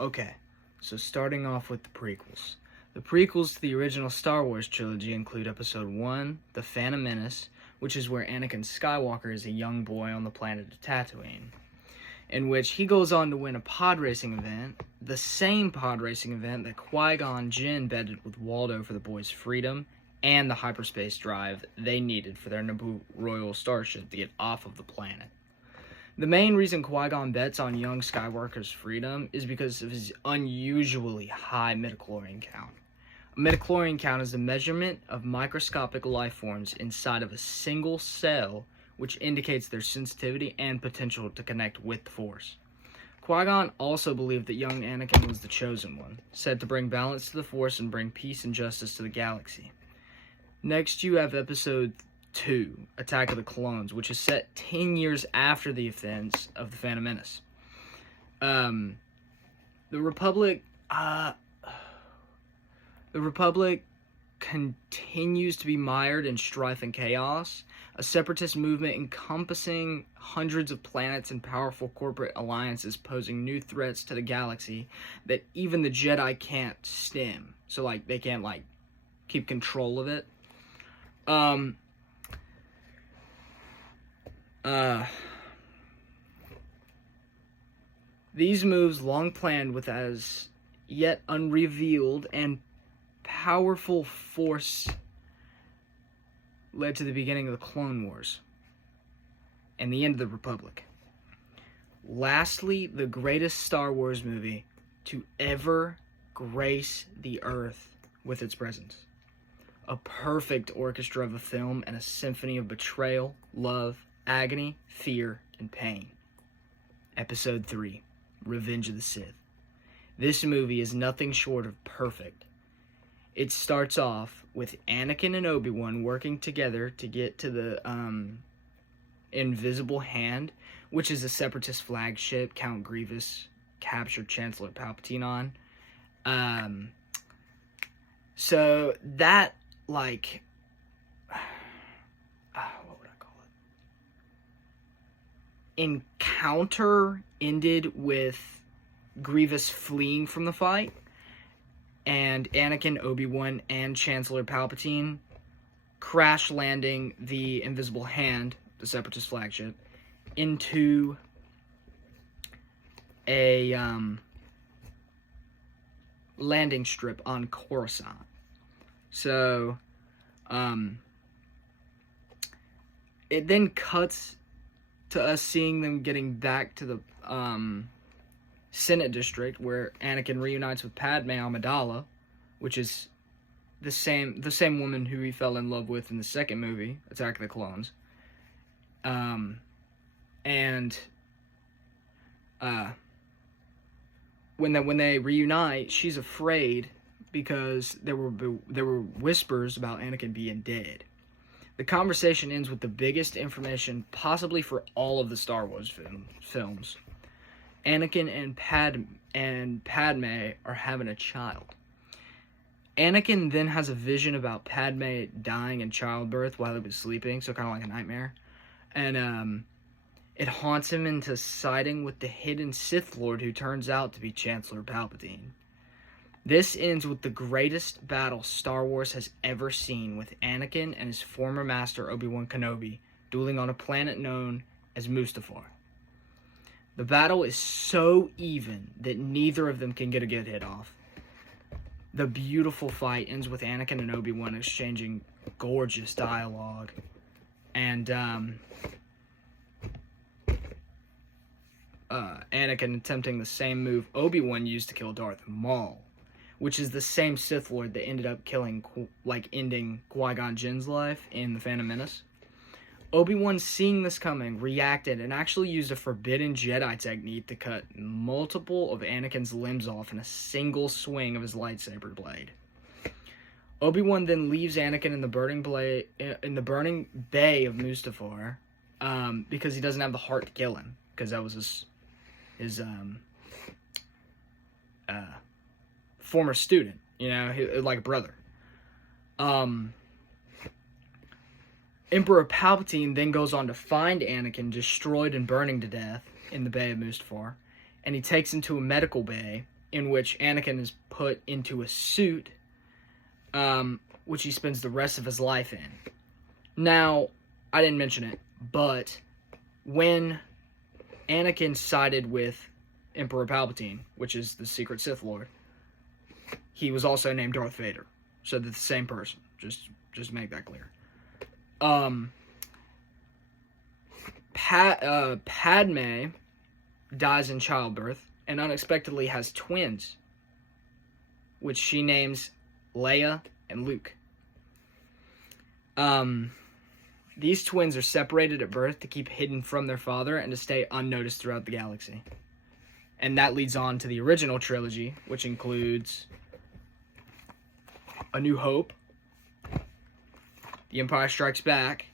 Okay, so starting off with the prequels. The prequels to the original Star Wars trilogy include Episode 1, The Phantom Menace, which is where Anakin Skywalker is a young boy on the planet of Tatooine, in which he goes on to win a pod racing event, the same pod racing event that Qui-Gon Jinn betted with Waldo for the boys' freedom and the hyperspace drive they needed for their Naboo Royal Starship to get off of the planet. The main reason Qui-Gon bets on young Skywalker's freedom is because of his unusually high midichlorian count. A midichlorian count is a measurement of microscopic life forms inside of a single cell, which indicates their sensitivity and potential to connect with the Force. Qui-Gon also believed that young Anakin was the chosen one, said to bring balance to the Force and bring peace and justice to the galaxy. Next, you have Episode 2, Attack of the Clones, which is set 10 years after the events of the Phantom Menace. The Republic continues to be mired in strife and chaos, a separatist movement encompassing hundreds of planets and powerful corporate alliances posing new threats to the galaxy that even the Jedi can't stem. So, they can't, keep control of it. These moves, long planned with as yet unrevealed and powerful force, led to the beginning of the Clone Wars and the end of the Republic. Lastly, the greatest Star Wars movie to ever grace the earth with its presence. A perfect orchestra of a film and a symphony of betrayal, love, agony, fear, and pain. Episode 3, Revenge of the Sith. This movie is nothing short of perfect. It starts off with Anakin and Obi-Wan working together to get to the Invisible Hand, which is a separatist flagship Count Grievous captured Chancellor Palpatine on. So that, what would I call it? Encounter ended with Grievous fleeing from the fight, and Anakin, Obi-Wan, and Chancellor Palpatine crash landing the Invisible Hand, the Separatist flagship, into a landing strip on Coruscant. So, it then cuts to us seeing them getting back to the Senate District, where Anakin reunites with Padme Amidala, which is the same woman who he fell in love with in the second movie, Attack of the Clones. When they reunite, she's afraid because there were whispers about Anakin being dead. The conversation ends with the biggest information possibly for all of the Star Wars films. Anakin and Padme are having a child. Anakin then has a vision about Padme dying in childbirth while he was sleeping, so kind of like a nightmare. And it haunts him into siding with the hidden Sith Lord who turns out to be Chancellor Palpatine. This ends with the greatest battle Star Wars has ever seen, with Anakin and his former master Obi-Wan Kenobi dueling on a planet known as Mustafar. The battle is so even that neither of them can get a good hit off. The beautiful fight ends with Anakin and Obi-Wan exchanging gorgeous dialogue, and Anakin attempting the same move Obi-Wan used to kill Darth Maul, which is the same Sith Lord that ended up ending Qui-Gon Jinn's life in The Phantom Menace. Obi-Wan, seeing this coming, reacted and actually used a forbidden Jedi technique to cut multiple of Anakin's limbs off in a single swing of his lightsaber blade. Obi-Wan then leaves Anakin in the burning bay of Mustafar, because he doesn't have the heart to kill him, because that was his former student, like a brother. Emperor Palpatine then goes on to find Anakin destroyed and burning to death in the Bay of Mustafar, and he takes him to a medical bay in which Anakin is put into a suit, which he spends the rest of his life in. Now, I didn't mention it, but when Anakin sided with Emperor Palpatine, which is the secret Sith Lord, he was also named Darth Vader. So they're the same person. Just make that clear. Padme dies in childbirth and unexpectedly has twins, which she names Leia and Luke. These twins are separated at birth to keep hidden from their father and to stay unnoticed throughout the galaxy. And that leads on to the original trilogy, which includes A New Hope, The Empire Strikes Back,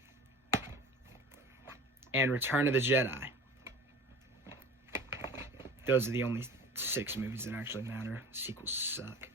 and Return of the Jedi. Those are the only 6 movies that actually matter. Sequels suck.